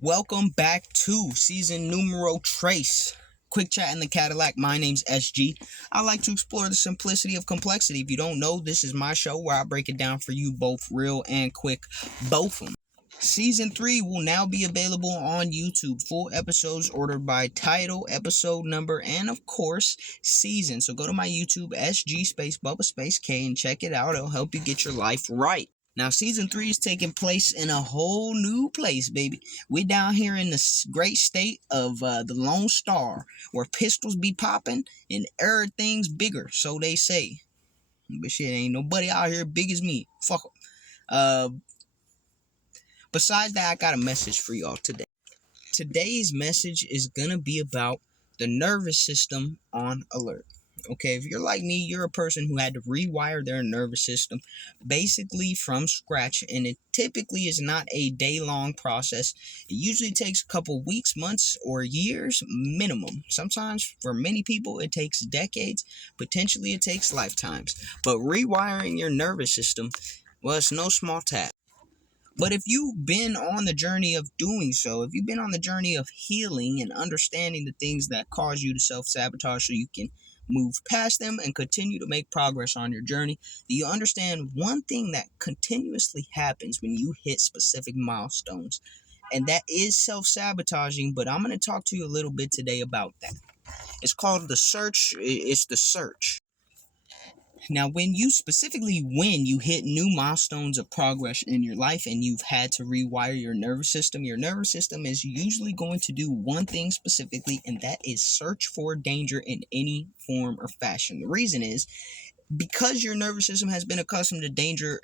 Welcome back to season numero trace. Quick chat in the Cadillac. My name's SG. I like to explore the simplicity of complexity. If you don't know, this is my show where I break it down for you both real and quick, both of them. Season 3 will now be available on YouTube. Full episodes ordered by title, episode number, and of course, season. So go to my YouTube, SG space Bubba space K, and check it out. It'll help you get your life right. Now, season 3 is taking place in a whole new place, baby. We down here in the great state of the Lone Star, where pistols be popping and everything's bigger, so they say. But shit, ain't nobody out here big as me. Fuck 'em. Besides that, I got a message for y'all today. Today's message is gonna be about the nervous system on alert. Okay, if you're like me, you're a person who had to rewire their nervous system basically from scratch, and it typically is not a day-long process. It usually takes a couple weeks, months, or years minimum. Sometimes, for many people, it takes decades. Potentially, it takes lifetimes. But rewiring your nervous system, well, it's no small task. But if you've been on the journey of doing so, if you've been on the journey of healing and understanding the things that cause you to self-sabotage so you can move past them and continue to make progress on your journey, do you understand one thing that continuously happens when you hit specific milestones? And that is self-sabotaging, but I'm going to talk to you a little bit today about that. It's called the search. It's the search. Now, when you hit new milestones of progress in your life and you've had to rewire your nervous system is usually going to do one thing specifically, and that is search for danger in any form or fashion. The reason is because your nervous system has been accustomed to danger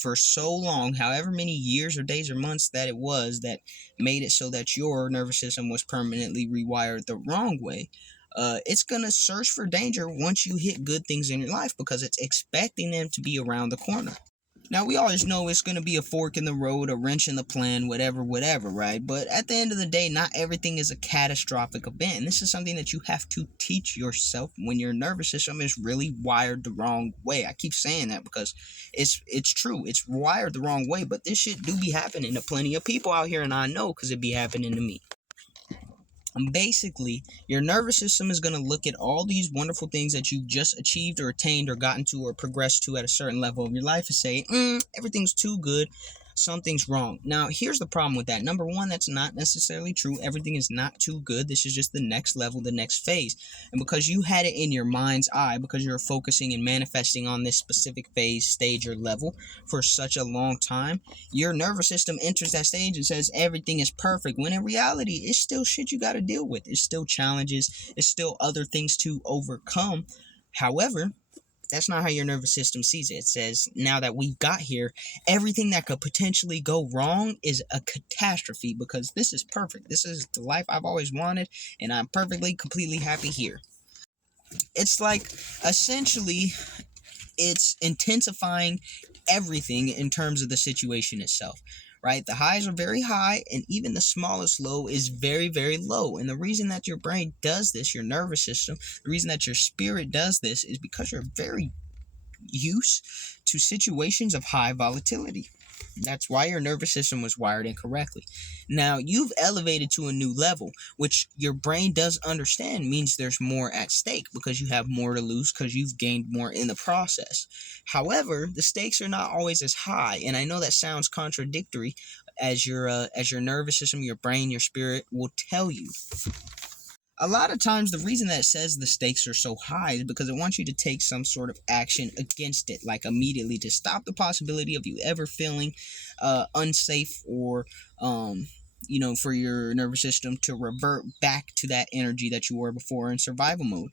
for so long, however many years or days or months that it was that made it so that your nervous system was permanently rewired the wrong way. It's going to search for danger once you hit good things in your life because it's expecting them to be around the corner. Now, we always know it's going to be a fork in the road, a wrench in the plan, whatever, right? But at the end of the day, not everything is a catastrophic event. And this is something that you have to teach yourself when your nervous system is really wired the wrong way. I keep saying that because it's true. It's wired the wrong way, but this shit do be happening to plenty of people out here, and I know because it be happening to me. Basically, your nervous system is going to look at all these wonderful things that you've just achieved or attained or gotten to or progressed to at a certain level of your life and say, everything's too good, something's wrong. Now, here's the problem with that. Number one, that's not necessarily true. Everything is not too good. This is just the next level, the next phase. And because you had it in your mind's eye, because you're focusing and manifesting on this specific phase, stage, or level for such a long time, your nervous system enters that stage and says everything is perfect, when in reality, it's still shit you got to deal with. It's still challenges. It's still other things to overcome. However, that's not how your nervous system sees it. It says, now that we've got here, everything that could potentially go wrong is a catastrophe because this is perfect. This is the life I've always wanted, and I'm perfectly, completely happy here. It's like, essentially, it's intensifying everything in terms of the situation itself. Right? The highs are very high, and even the smallest low is very, very low. And the reason that your brain does this, your nervous system, the reason that your spirit does this is because you're very used to situations of high volatility. That's why your nervous system was wired incorrectly. Now, you've elevated to a new level, which your brain does understand means there's more at stake because you have more to lose because you've gained more in the process. However, the stakes are not always as high, and I know that sounds contradictory as your nervous system, your brain, your spirit will tell you. A lot of times, the reason that it says the stakes are so high is because it wants you to take some sort of action against it, like immediately, to stop the possibility of you ever feeling unsafe or, for your nervous system to revert back to that energy that you were before in survival mode.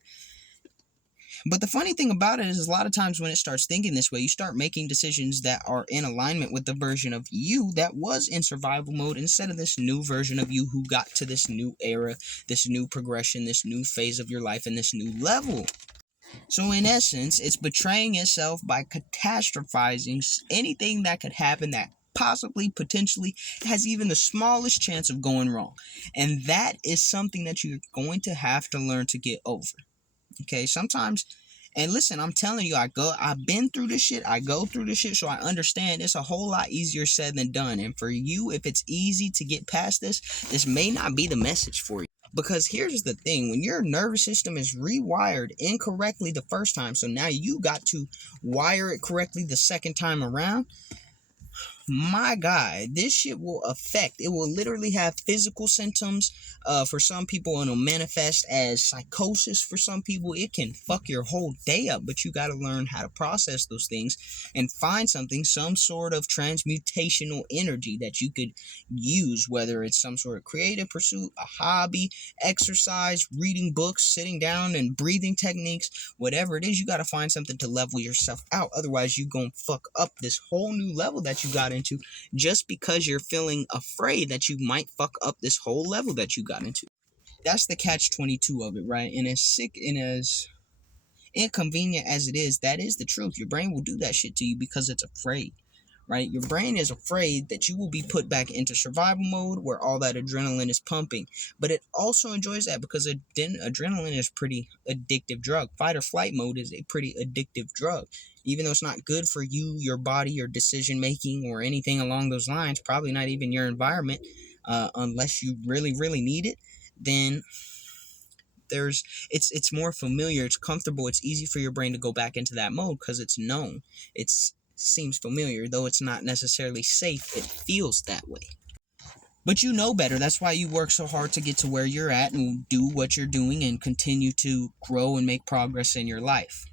But the funny thing about it is a lot of times when it starts thinking this way, you start making decisions that are in alignment with the version of you that was in survival mode instead of this new version of you who got to this new era, this new progression, this new phase of your life, and this new level. So in essence, it's betraying itself by catastrophizing anything that could happen that possibly, potentially, has even the smallest chance of going wrong. And that is something that you're going to have to learn to get over. Okay, sometimes And listen, I'm telling you, I've been through this shit. I go through this shit, so I understand it's a whole lot easier said than done. And for you, if it's easy to get past this may not be the message for you. Because here's the thing, when your nervous system is rewired incorrectly the first time, so now you got to wire it correctly the second time around, my guy, this shit will it will literally have physical symptoms. For some people, it'll manifest as psychosis. For some people, it can fuck your whole day up, but you got to learn how to process those things and find some sort of transmutational energy that you could use, whether it's some sort of creative pursuit, a hobby, exercise, reading books, sitting down and breathing techniques, whatever it is. You got to find something to level yourself out. Otherwise, you gonna fuck up this whole new level that you got into, just because you're feeling afraid that you might fuck up this whole level that you got into. That's the catch-22 of it, right? And as sick and as inconvenient as it is, that is the truth. Your brain will do that shit to you because it's afraid, right? Your brain is afraid that you will be put back into survival mode where all that adrenaline is pumping. But it also enjoys that because adrenaline is pretty addictive drug. Fight or flight mode is a pretty addictive drug. Even though it's not good for you, your body, your decision making, or anything along those lines, probably not even your environment, unless you really, really need it, then it's more familiar, it's comfortable, it's easy for your brain to go back into that mode because it's known. It seems familiar, though it's not necessarily safe. It feels that way. But you know better. That's why you work so hard to get to where you're at and do what you're doing and continue to grow and make progress in your life.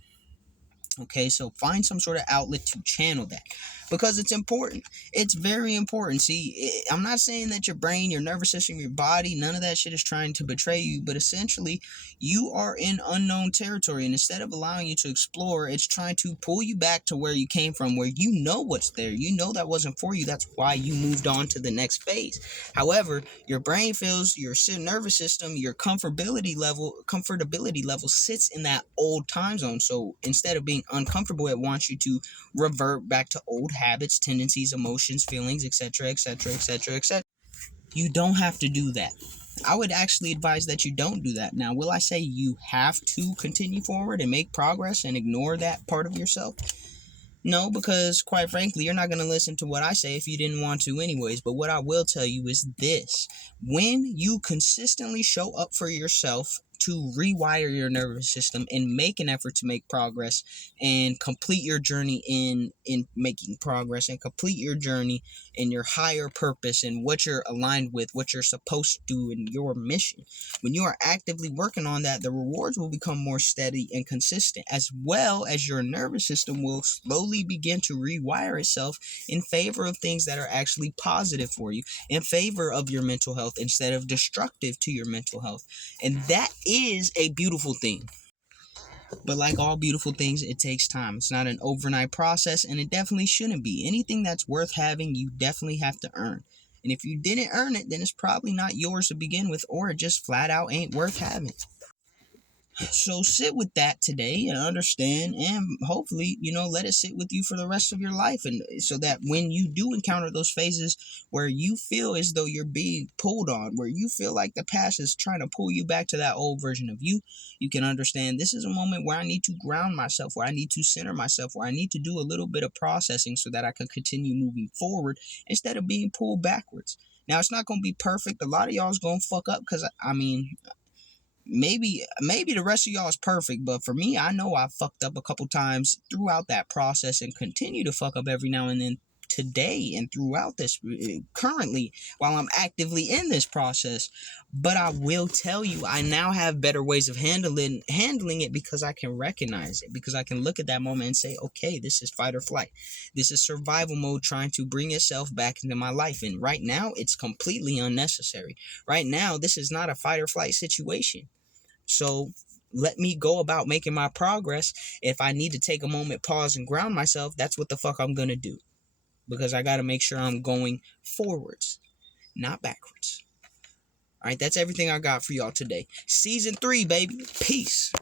Okay, so find some sort of outlet to channel that, because it's important. It's very important. See, I'm not saying that your brain, your nervous system, your body, none of that shit is trying to betray you, but essentially you are in unknown territory, and instead of allowing you to explore, it's trying to pull you back to where you came from, where you know what's there. You know that wasn't for you. That's why you moved on to the next phase. However, your brain feels, your nervous system, your comfortability level sits in that old time zone. So instead of being uncomfortable, it wants you to revert back to old habits, tendencies, emotions, feelings, etc., etc., etc., etc. You don't have to do that. I would actually advise that you don't do that. Now, will I say you have to continue forward and make progress and ignore that part of yourself? No, because quite frankly, you're not going to listen to what I say if you didn't want to anyways. But what I will tell you is this: when you consistently show up for yourself to rewire your nervous system and make an effort to make progress and complete your journey in making progress and complete your journey in your higher purpose and what you're aligned with, what you're supposed to do in your mission, when you are actively working on that, the rewards will become more steady and consistent, as well as your nervous system will slowly begin to rewire itself in favor of things that are actually positive for you, in favor of your mental health instead of destructive to your mental health. And that is a beautiful thing. But like all beautiful things, it takes time. It's not an overnight process, and it definitely shouldn't be. Anything that's worth having, you definitely have to earn. And if you didn't earn it, then it's probably not yours to begin with, or it just flat out ain't worth having. So sit with that today and understand, and hopefully, let it sit with you for the rest of your life. And so that when you do encounter those phases where you feel as though you're being pulled on, where you feel like the past is trying to pull you back to that old version of you, you can understand this is a moment where I need to ground myself, where I need to center myself, where I need to do a little bit of processing so that I can continue moving forward instead of being pulled backwards. Now, it's not going to be perfect. A lot of y'all's going to fuck up because, maybe the rest of y'all is perfect, but for me, I know I fucked up a couple times throughout that process and continue to fuck up every now and then today and throughout this currently while I'm actively in this process. But I will tell you, I now have better ways of handling it because I can recognize it, because I can look at that moment and say, okay, this is fight or flight. This is survival mode trying to bring itself back into my life. And right now, it's completely unnecessary. Right now, this is not a fight or flight situation. So let me go about making my progress. If I need to take a moment, pause, and ground myself, that's what the fuck I'm going to do. Because I got to make sure I'm going forwards, not backwards. All right, that's everything I got for y'all today. Season 3, baby. Peace.